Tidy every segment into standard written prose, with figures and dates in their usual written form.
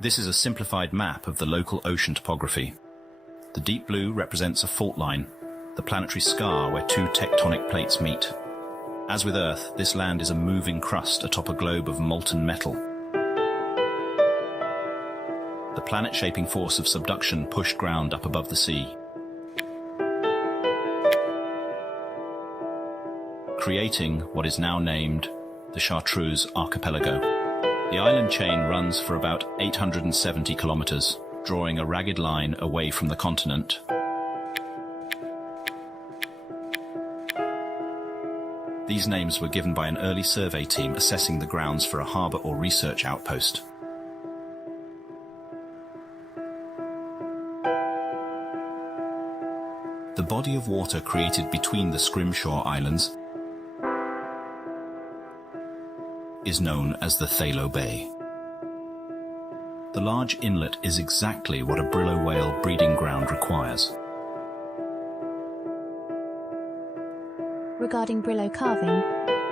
This is a simplified map of the local ocean topography. The deep blue represents a fault line, the planetary scar where two tectonic plates meet. As with Earth, this land is a moving crust atop a globe of molten metal. The planet-shaping force of subduction pushed ground up above the sea, creating what is now named the Chartreuse Archipelago. The island chain runs for about 870 kilometers, drawing a ragged line away from the continent. These names were given by an early survey team assessing the grounds for a harbor or research outpost. The body of water created between the Scrimshaw Islands is known as the Thalo Bay. The large inlet is exactly what a brillo whale breeding ground requires. Regarding brillo carving,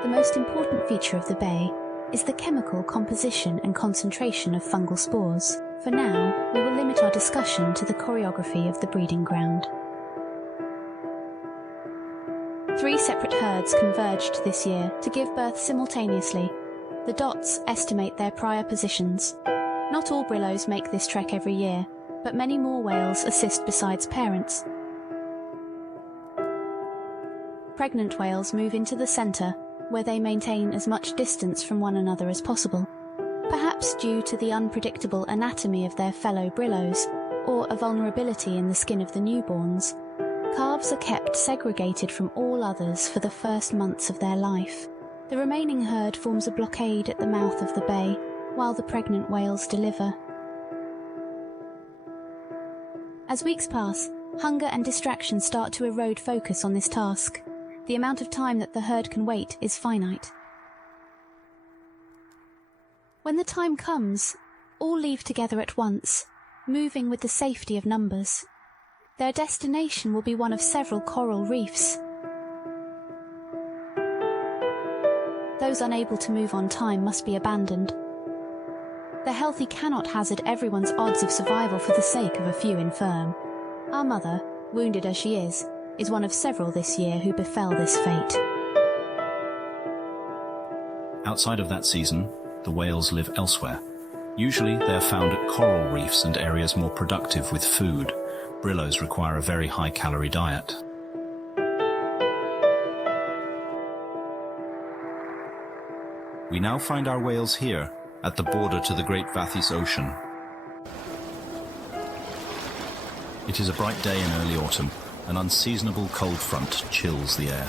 the most important feature of the bay is the chemical composition and concentration of fungal spores. For now, we will limit our discussion to the choreography of the breeding ground. 3 separate herds converged this year to give birth simultaneously. The dots estimate their prior positions. Not all brillos make this trek every year, but many more whales assist besides parents. Pregnant whales move into the centre, where they maintain as much distance from one another as possible. Perhaps due to the unpredictable anatomy of their fellow brillos, or a vulnerability in the skin of the newborns, calves are kept segregated from all others for the first months of their life. The remaining herd forms a blockade at the mouth of the bay, while the pregnant whales deliver. As weeks pass, hunger and distraction start to erode focus on this task. The amount of time that the herd can wait is finite. When the time comes, all leave together at once, moving with the safety of numbers. Their destination will be one of several coral reefs. Those unable to move on time must be abandoned. The healthy cannot hazard everyone's odds of survival for the sake of a few infirm. Our mother, wounded as she is one of several this year who befell this fate. Outside of that season, the whales live elsewhere. Usually they are found at coral reefs and areas more productive with food. Brillos require a very high-calorie diet. We now find our whales here, at the border to the Great Vathis Ocean. It is a bright day in early autumn. An unseasonable cold front chills the air.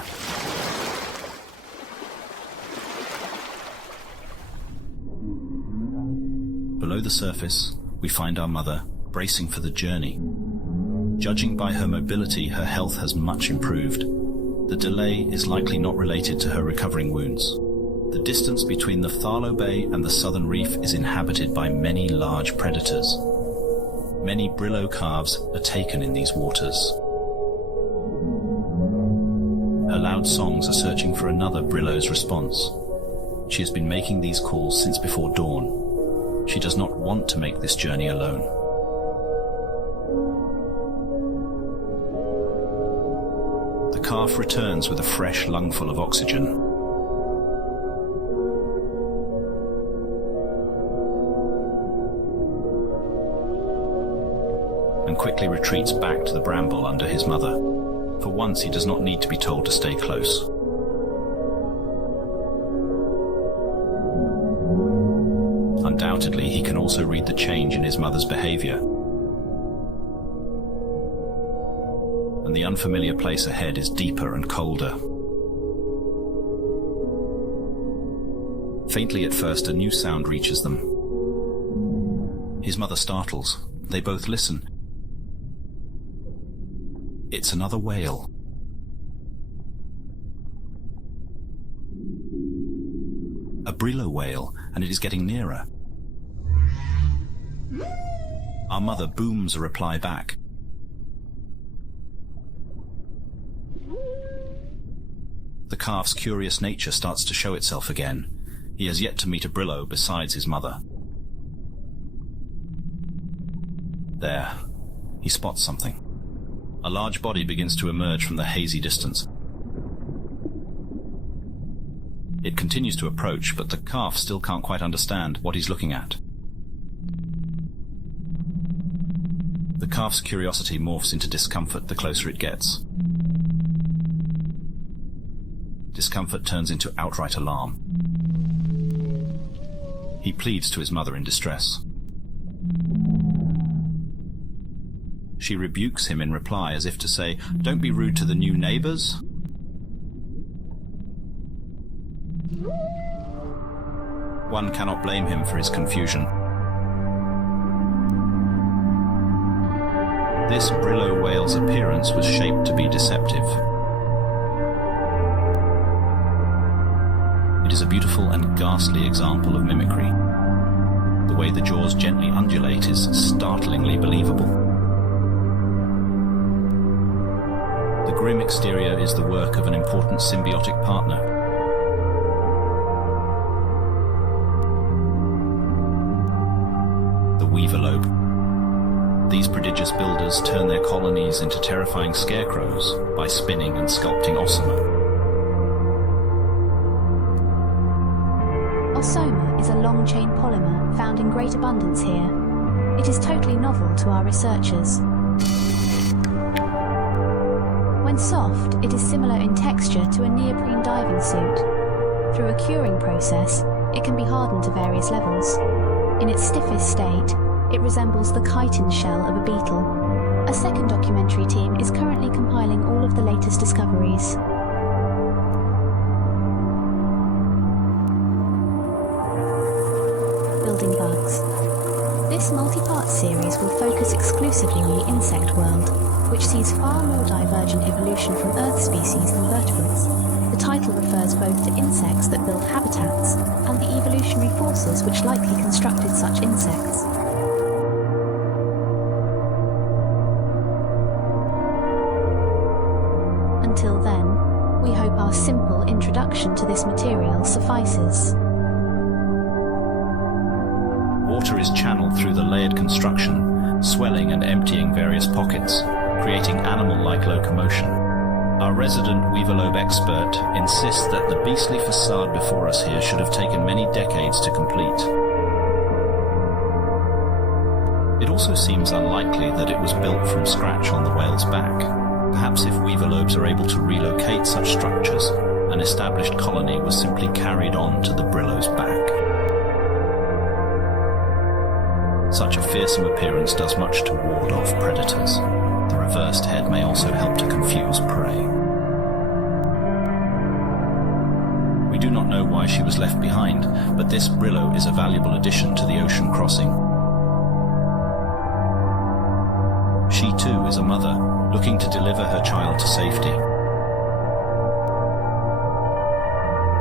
Below the surface, we find our mother, bracing for the journey. Judging by her mobility, her health has much improved. The delay is likely not related to her recovering wounds. The distance between the Thalo Bay and the southern reef is inhabited by many large predators. Many brillo calves are taken in these waters. Her loud songs are searching for another brillo's response. She has been making these calls since before dawn. She does not want to make this journey alone. The calf returns with a fresh lungful of oxygen. And quickly retreats back to the bramble under his mother. For once, he does not need to be told to stay close. Undoubtedly, he can also read the change in his mother's behavior. And the unfamiliar place ahead is deeper and colder. Faintly at first, a new sound reaches them. His mother startles. They both listen. It's another whale. A brillo whale, and it is getting nearer. Our mother booms a reply back. The calf's curious nature starts to show itself again. He has yet to meet a brillo besides his mother. There, he spots something. A large body begins to emerge from the hazy distance. It continues to approach, but the calf still can't quite understand what he's looking at. The calf's curiosity morphs into discomfort the closer it gets. Discomfort turns into outright alarm. He pleads to his mother in distress. She rebukes him in reply as if to say, "Don't be rude to the new neighbors." One cannot blame him for his confusion. This Brillo whale's appearance was shaped to be deceptive. It is a beautiful and ghastly example of mimicry. The way the jaws gently undulate is startlingly believable. The grim exterior is the work of an important symbiotic partner. The weaver lobe. These prodigious builders turn their colonies into terrifying scarecrows by spinning and sculpting osoma. Osoma is a long-chain polymer found in great abundance here. It is totally novel to our researchers. When soft, it is similar in texture to a neoprene diving suit. Through a curing process, it can be hardened to various levels. In its stiffest state, it resembles the chitin shell of a beetle. A second documentary team is currently compiling all of the latest discoveries. Building bugs. This multi-part series will focus exclusively on the insect world, which sees far more divergent evolution from Earth species than vertebrates. The title refers both to insects that build habitats and the evolutionary forces which likely constructed such insects. Until then, we hope our simple introduction to this material suffices. Water is channeled through the layered construction, swelling and emptying various pockets, creating animal-like locomotion. Our resident weaverlobe expert insists that the beastly facade before us here should have taken many decades to complete. It also seems unlikely that it was built from scratch on the whale's back. Perhaps if weaverlobes are able to relocate such structures, an established colony was simply carried on to the Brillo's back. Such a fearsome appearance does much to ward off predators. The reversed head may also help to confuse prey. We do not know why she was left behind, but this Brillo is a valuable addition to the ocean crossing. She too is a mother, looking to deliver her child to safety.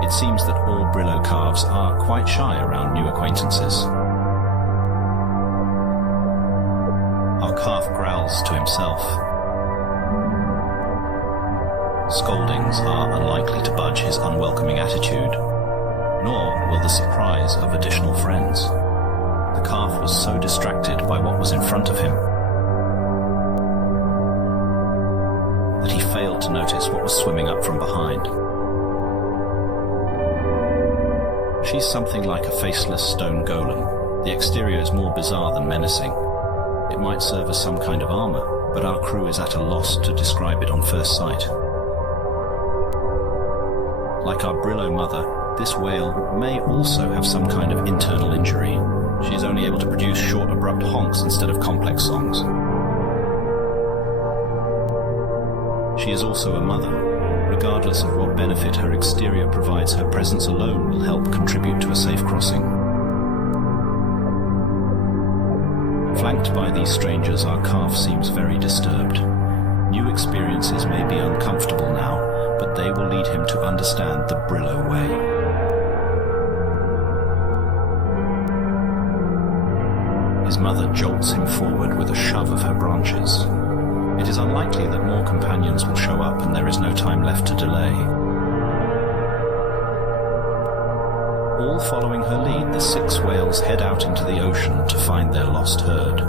It seems that all Brillo calves are quite shy around new acquaintances. Our calf growls to himself. Scoldings are unlikely to budge his unwelcoming attitude, nor will the surprise of additional friends. The calf was so distracted by what was in front of him that he failed to notice what was swimming up from behind. She's something like a faceless stone golem. The exterior is more bizarre than menacing. It might serve as some kind of armor, but our crew is at a loss to describe it on first sight. Like our Brillo mother, this whale may also have some kind of internal injury. She is only able to produce short, abrupt honks instead of complex songs. She is also a mother. Regardless of what benefit her exterior provides, her presence alone will help contribute to a safe crossing. Flanked by these strangers, our calf seems very disturbed. New experiences may be uncomfortable now, but they will lead him to understand the Brillo way. His mother jolts him forward with a shove of her branches. It is unlikely that more companions will show up, and there is no time left to delay. All following her lead, the 6 whales head out into the ocean to find their lost herd.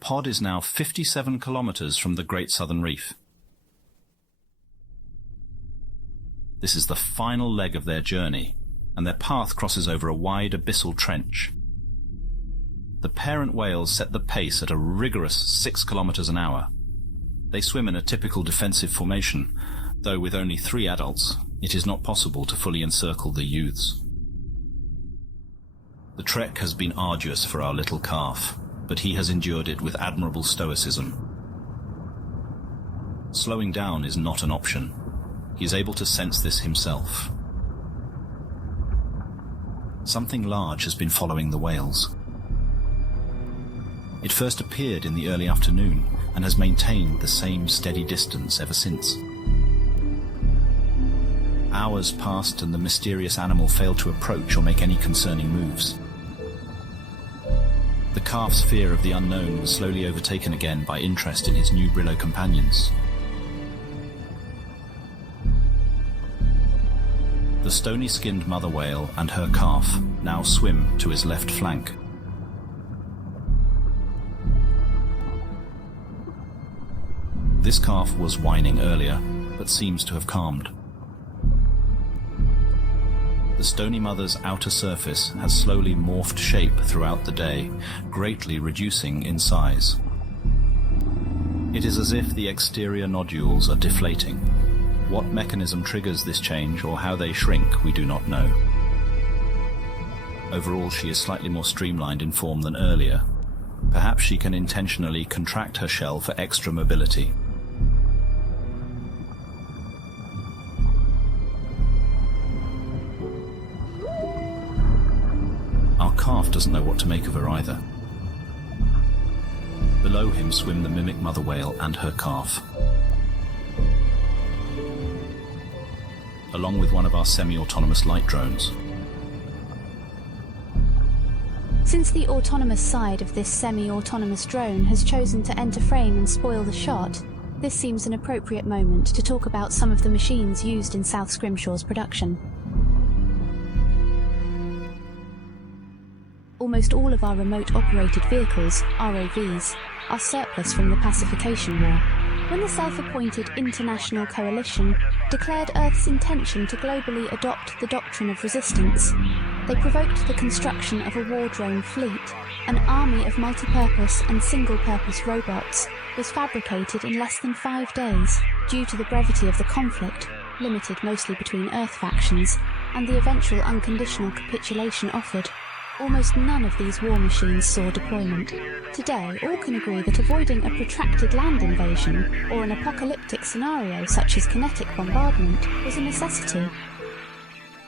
pod is now 57 kilometers from the Great Southern Reef. This is the final leg of their journey, and their path crosses over a wide abyssal trench. The parent whales set the pace at a rigorous 6 kilometers an hour. They swim in a typical defensive formation, though with only 3 adults, it is not possible to fully encircle the youths. The trek has been arduous for our little calf, but he has endured it with admirable stoicism. Slowing down is not an option. He is able to sense this himself. Something large has been following the whales. It first appeared in the early afternoon and has maintained the same steady distance ever since. Hours passed and the mysterious animal failed to approach or make any concerning moves. The calf's fear of the unknown was slowly overtaken again by interest in his new Brillo companions. The stony-skinned mother whale and her calf now swim to his left flank. This calf was whining earlier, but seems to have calmed. The stony mother's outer surface has slowly morphed shape throughout the day, greatly reducing in size. It is as if the exterior nodules are deflating. What mechanism triggers this change or how they shrink, we do not know. Overall, she is slightly more streamlined in form than earlier. Perhaps she can intentionally contract her shell for extra mobility. Our calf doesn't know what to make of her either. Below him swim the mimic mother whale and her calf, along with one of our semi-autonomous light drones. Since the autonomous side of this semi-autonomous drone has chosen to enter frame and spoil the shot, this seems an appropriate moment to talk about some of the machines used in South Scrimshaw's production. Almost all of our remote-operated vehicles, ROVs, are surplus from the pacification war. When the self-appointed International Coalition declared Earth's intention to globally adopt the doctrine of resistance, they provoked the construction of a war drone fleet. An army of multi-purpose and single-purpose robots was fabricated in less than 5 days due to the brevity of the conflict, limited mostly between Earth factions, and the eventual unconditional capitulation offered. Almost none of these war machines saw deployment. Today, all can agree that avoiding a protracted land invasion or an apocalyptic scenario such as kinetic bombardment was a necessity.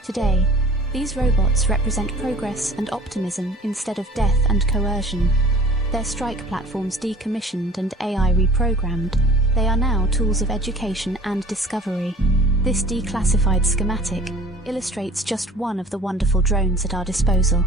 Today, these robots represent progress and optimism instead of death and coercion. Their strike platforms decommissioned and AI reprogrammed, they are now tools of education and discovery. This declassified schematic illustrates just one of the wonderful drones at our disposal.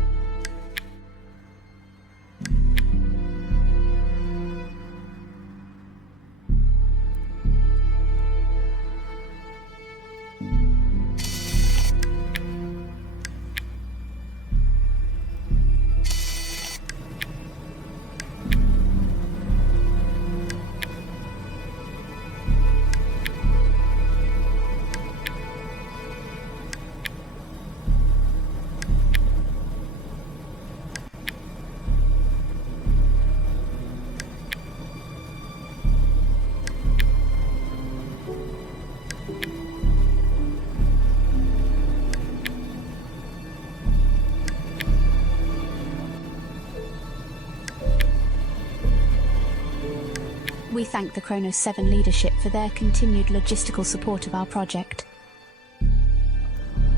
We thank the Kronos 7 leadership for their continued logistical support of our project.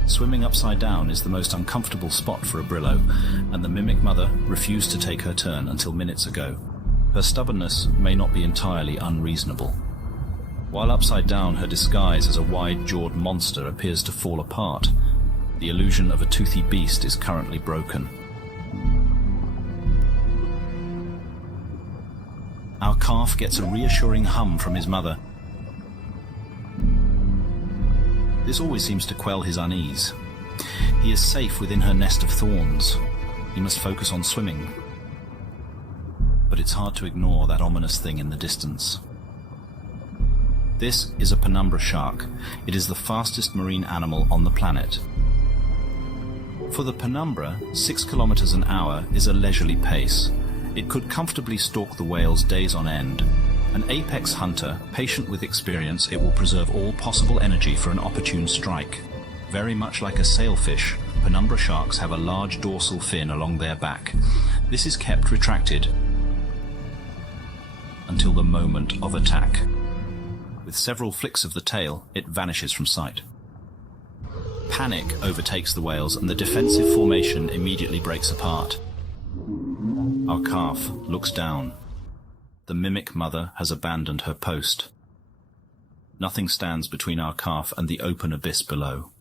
Swimming upside down is the most uncomfortable spot for a Brillo, and the mimic mother refused to take her turn until minutes ago. Her stubbornness may not be entirely unreasonable. While upside down, her disguise as a wide-jawed monster appears to fall apart. The illusion of a toothy beast is currently broken. Our calf gets a reassuring hum from his mother. This always seems to quell his unease. He is safe within her nest of thorns. He must focus on swimming. But but it's hard to ignore that ominous thing in the distance. This is a penumbra shark. It is the fastest marine animal on the planet. For the penumbra, 6 kilometers an hour is a leisurely pace. It could comfortably stalk the whales days on end. An apex hunter, patient with experience, it will preserve all possible energy for an opportune strike. Very much like a sailfish, penumbra sharks have a large dorsal fin along their back. This is kept retracted until the moment of attack. With several flicks of the tail, it vanishes from sight. Panic overtakes the whales and the defensive formation immediately breaks apart. Our calf looks down. The mimic mother has abandoned her post. Nothing stands between our calf and the open abyss below.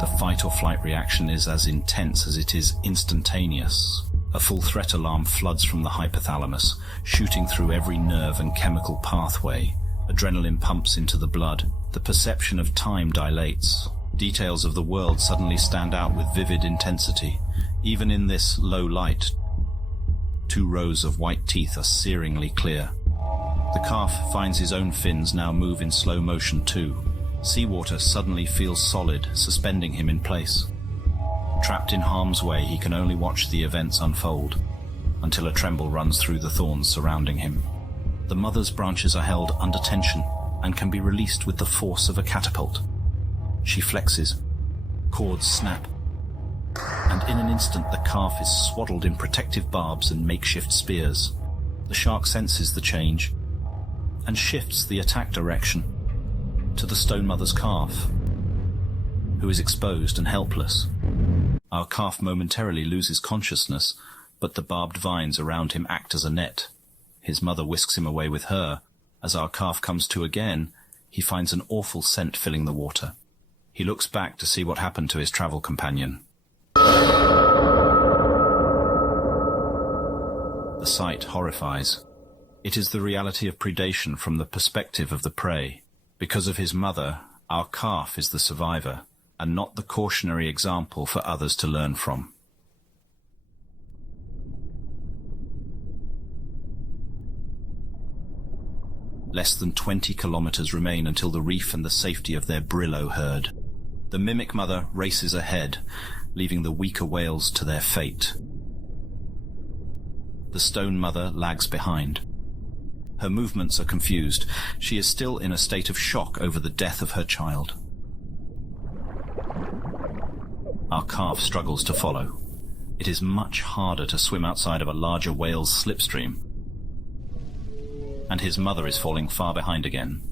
The fight or flight reaction is as intense as it is instantaneous. A full threat alarm floods from the hypothalamus, shooting through every nerve and chemical pathway. Adrenaline pumps into the blood. The perception of time dilates. Details of the world suddenly stand out with vivid intensity. Even in this low light, 2 rows of white teeth are searingly clear. The calf finds his own fins now move in slow motion too. Seawater suddenly feels solid, suspending him in place. Trapped in harm's way, he can only watch the events unfold, until a tremble runs through the thorns surrounding him. The mother's branches are held under tension and can be released with the force of a catapult. She flexes. Cords snap. And in an instant, the calf is swaddled in protective barbs and makeshift spears. The shark senses the change and shifts the attack direction to the stone mother's calf, who is exposed and helpless. Our calf momentarily loses consciousness, but the barbed vines around him act as a net. His mother whisks him away with her. As our calf comes to again, he finds an awful scent filling the water. He looks back to see what happened to his travel companion. The sight horrifies. It is the reality of predation from the perspective of the prey. Because of his mother, our calf is the survivor, and not the cautionary example for others to learn from. Less than 20 kilometers remain until the reef and the safety of their Brillo herd. The mimic mother races ahead, leaving the weaker whales to their fate. The stone mother lags behind. Her movements are confused. She is still in a state of shock over the death of her child. Our calf struggles to follow. It is much harder to swim outside of a larger whale's slipstream. And his mother is falling far behind again.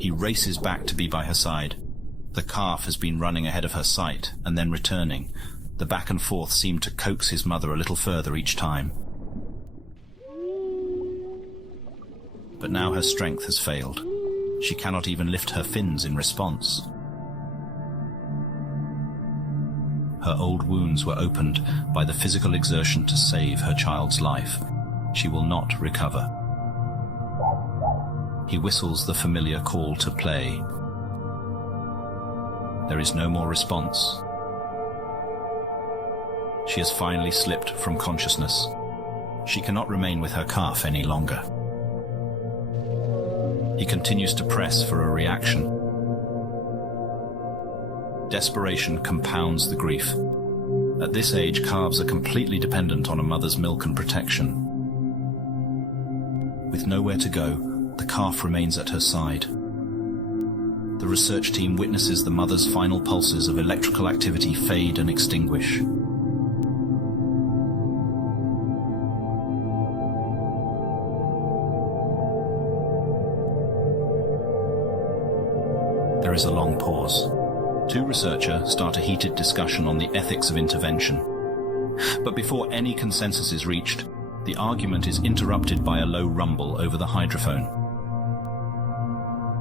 He races back to be by her side. The calf has been running ahead of her sight and then returning. The back and forth seem to coax his mother a little further each time. But now her strength has failed. She cannot even lift her fins in response. Her old wounds were opened by the physical exertion to save her child's life. She will not recover. He whistles the familiar call to play. There is no more response. She has finally slipped from consciousness. She cannot remain with her calf any longer. He continues to press for a reaction. Desperation compounds the grief. At this age, calves are completely dependent on a mother's milk and protection. With nowhere to go, the calf remains at her side. The research team witnesses the mother's final pulses of electrical activity fade and extinguish. There is a long pause. 2 researchers start a heated discussion on the ethics of intervention. But before any consensus is reached, the argument is interrupted by a low rumble over the hydrophone.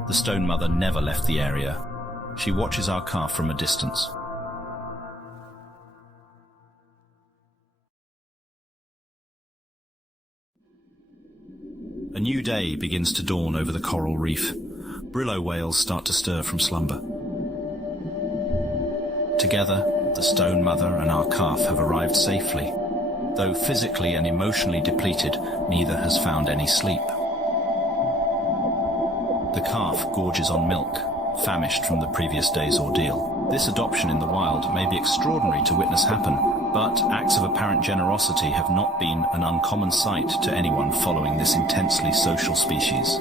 The stone mother never left the area. She watches our calf from a distance. A new day begins to dawn over the coral reef. Brillo whales start to stir from slumber. Together, the stone mother and our calf have arrived safely. Though physically and emotionally depleted, neither has found any sleep. The calf gorges on milk, famished from the previous day's ordeal. This adoption in the wild may be extraordinary to witness happen, but acts of apparent generosity have not been an uncommon sight to anyone following this intensely social species.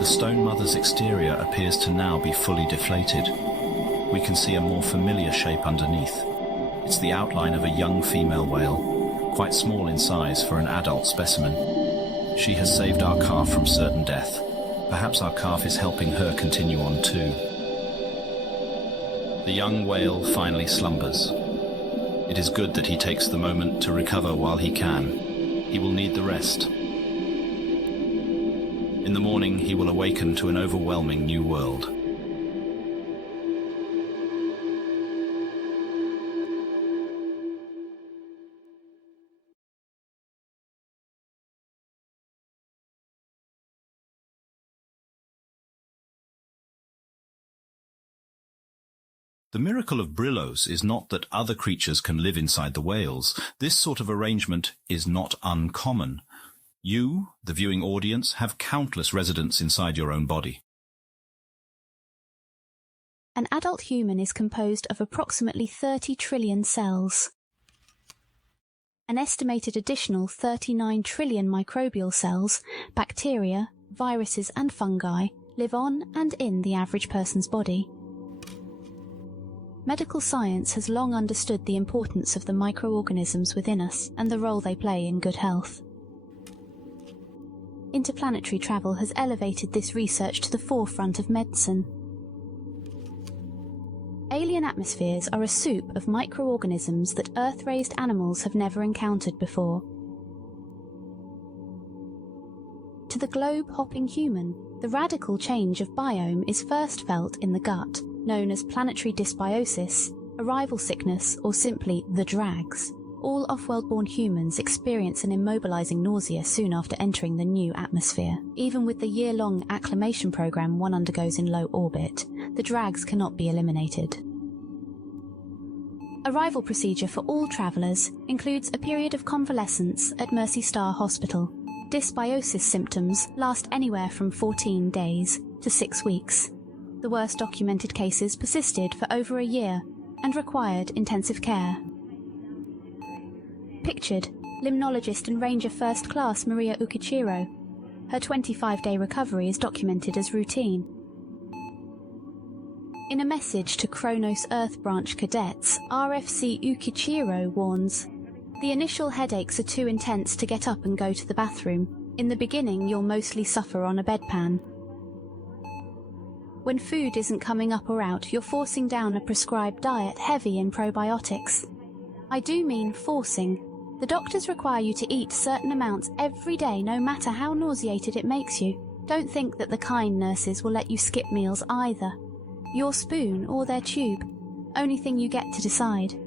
The stone mother's exterior appears to now be fully deflated. We can see a more familiar shape underneath. It's the outline of a young female whale, quite small in size for an adult specimen. She has saved our calf from certain death. Perhaps our calf is helping her continue on too. The young whale finally slumbers. It is good that he takes the moment to recover while he can. He will need the rest. In the morning, he will awaken to an overwhelming new world. The miracle of Brillos is not that other creatures can live inside the whales. This sort of arrangement is not uncommon. You, the viewing audience, have countless residents inside your own body. An adult human is composed of approximately 30 trillion cells. An estimated additional 39 trillion microbial cells, bacteria, viruses and fungi live on and in the average person's body. Medical science has long understood the importance of the microorganisms within us and the role they play in good health. Interplanetary travel has elevated this research to the forefront of medicine. Alien atmospheres are a soup of microorganisms that Earth-raised animals have never encountered before. To the globe-hopping human, the radical change of biome is first felt in the gut, known as planetary dysbiosis, arrival sickness, or simply the drags. All off-world-born humans experience an immobilizing nausea soon after entering the new atmosphere. Even with the year-long acclimation program one undergoes in low orbit, the drags cannot be eliminated. Arrival procedure for all travellers includes a period of convalescence at Mercy Star Hospital. Dysbiosis symptoms last anywhere from 14 days to 6 weeks. The worst documented cases persisted for over a year and required intensive care. Pictured, limnologist and ranger first class Maria Ukichiro. Her 25-day recovery is documented as routine. In a message to Kronos Earth Branch cadets, RFC Ukichiro warns, "The initial headaches are too intense to get up and go to the bathroom. In the beginning, you'll mostly suffer on a bedpan. When food isn't coming up or out, you're forcing down a prescribed diet heavy in probiotics. I do mean forcing. The doctors require you to eat certain amounts every day, no matter how nauseated it makes you. Don't think that the kind nurses will let you skip meals either. Your spoon or their tube. Only thing you get to decide.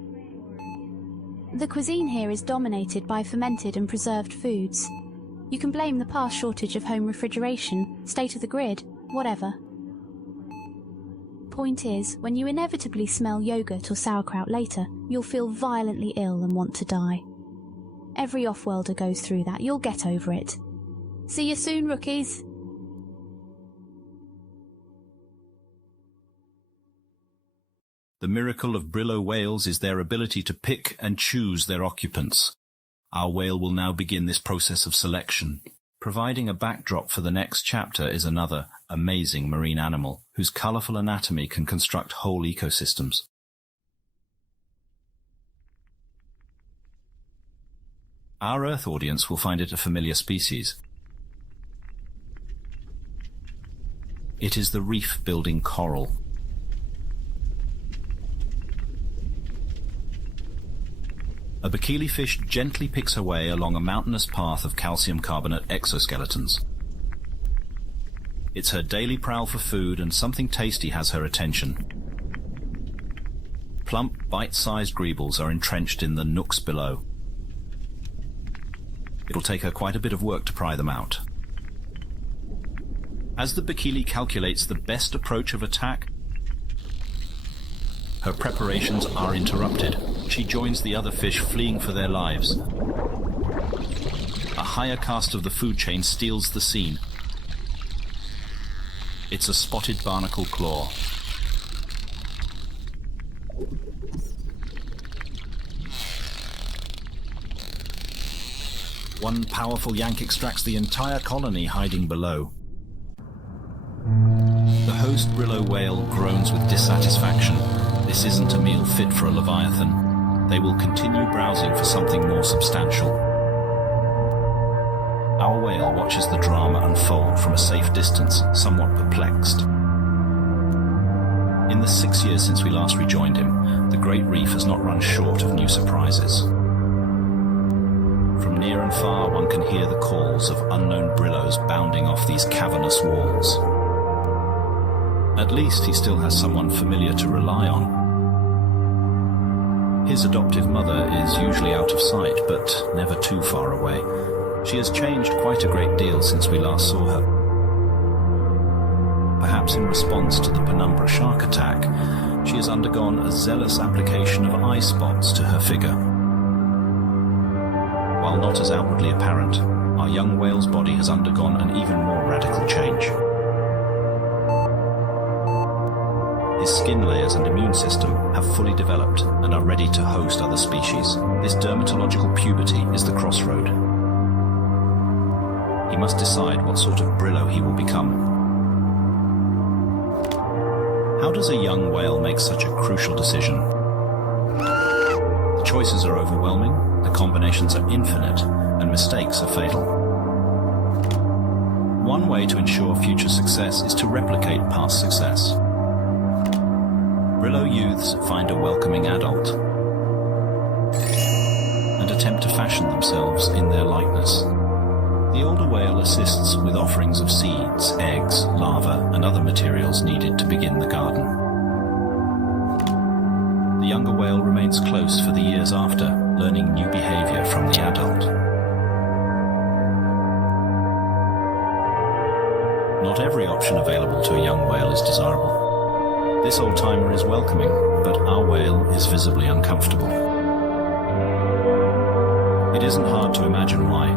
The cuisine here is dominated by fermented and preserved foods. You can blame the past shortage of home refrigeration, state of the grid, whatever. Point is, when you inevitably smell yogurt or sauerkraut later, you'll feel violently ill and want to die. Every off-worlder goes through that. You'll get over it. See you soon, rookies! The miracle of Brillo whales is their ability to pick and choose their occupants. Our whale will now begin this process of selection. Providing a backdrop for the next chapter is another amazing marine animal whose colourful anatomy can construct whole ecosystems. Our Earth audience will find it a familiar species. It is the reef-building coral. A bikini fish gently picks her way along a mountainous path of calcium carbonate exoskeletons. It's her daily prowl for food, and something tasty has her attention. Plump, bite-sized greebles are entrenched in the nooks below. It'll take her quite a bit of work to pry them out. As the bikini calculates the best approach of attack, Her preparations are interrupted. She joins the other fish fleeing for their lives. A higher caste of the food chain steals the scene. It's a spotted barnacle claw. One powerful yank extracts the entire colony hiding below. The host Brillo whale groans with dissatisfaction. This isn't a meal fit for a leviathan. They will continue browsing for something more substantial. Our whale watches the drama unfold from a safe distance, somewhat perplexed. In the 6 years since we last rejoined him, the Great Reef has not run short of new surprises. From near and far, one can hear the calls of unknown Brillos bounding off these cavernous walls. At least he still has someone familiar to rely on. His adoptive mother is usually out of sight, but never too far away. She has changed quite a great deal since we last saw her. Perhaps in response to the Penumbra shark attack, she has undergone a zealous application of eye spots to her figure. While not as outwardly apparent, our young whale's body has undergone an even more radical change. His skin layers and immune system have fully developed and are ready to host other species. This dermatological puberty is the crossroad. He must decide what sort of Brillo he will become. How does a young whale make such a crucial decision? The choices are overwhelming, the combinations are infinite, and mistakes are fatal. One way to ensure future success is to replicate past success. Brillo youths find a welcoming adult and attempt to fashion themselves in their likeness. The older whale assists with offerings of seeds, eggs, larvae, and other materials needed to begin the garden. The younger whale remains close for the years after, learning new behavior from the adult. Not every option available to a young whale is desirable. This old-timer is welcoming, but our whale is visibly uncomfortable. It isn't hard to imagine why,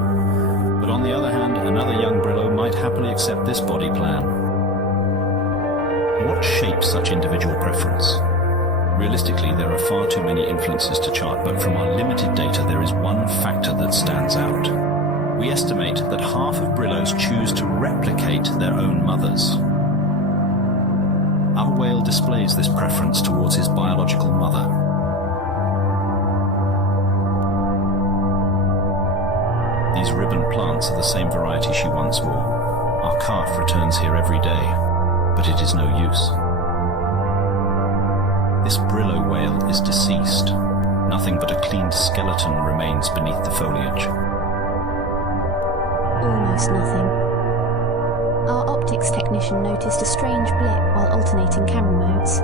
but on the other hand, another young Brillo might happily accept this body plan. What shapes such individual preference? Realistically, there are far too many influences to chart, but from our limited data, there is one factor that stands out. We estimate that half of Brillos choose to replicate their own mothers. Our whale displays this preference towards his biological mother. These ribbon plants are the same variety she once wore. Our calf returns here every day, but it is no use. This Brillo whale is deceased. Nothing but a cleaned skeleton remains beneath the foliage. Almost nothing. Our optics technician noticed a strange blip while alternating camera modes.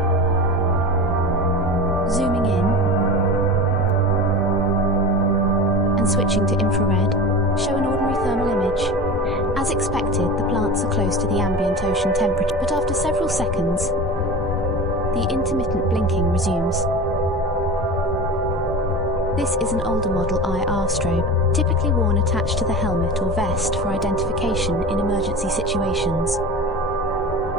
Zooming in and switching to infrared, show an ordinary thermal image. As expected, the plants are close to the ambient ocean temperature, but after several seconds, the intermittent blinking resumes. This is an older model IR strobe, typically worn attached to the helmet or vest for identification in emergency situations.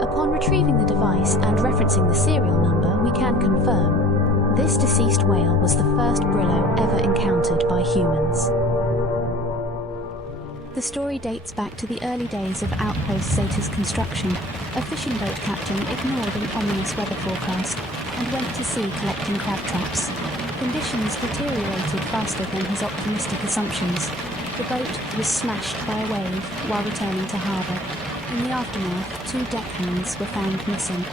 Upon retrieving the device and referencing the serial number, we can confirm this deceased whale was the first Brillo ever encountered by humans. The story dates back to the early days of Outpost Zeta's construction. A fishing boat captain ignored an ominous weather forecast and went to sea collecting crab traps. Conditions deteriorated faster than his optimistic assumptions. The boat was smashed by a wave while returning to harbour. In the aftermath, 2 deckhands were found missing.